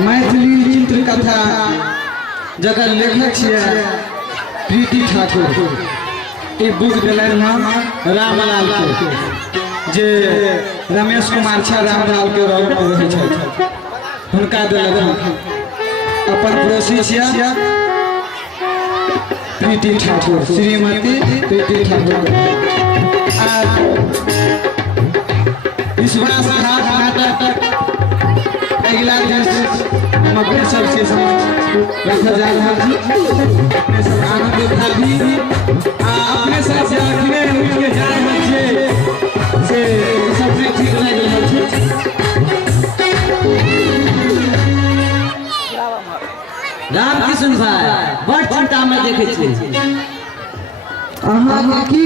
मैथिली चित्रकथा जकर लेखक छियै प्रीति ठाकुर। ई बुक दिलनि नाम रामलाल के, जे रमेश कुमार छा रामलाल के रोल में रहै छथि, हुनका दिलनि। अपन पड़ोसी छियै प्रीति ठाकुर, श्रीमती प्रीति ठाकुर। विश्वासघात नाटक अगला दिन हम अपने सबसे रखा जा रहा है। अपने सब आनंद उठाबी, अपने सब आखिरे उठके जा रहल छै से सबसे ठीक लागि रहल छै। रामकृष्ण भाई बड़ चिंता में देखे छी अहाँ की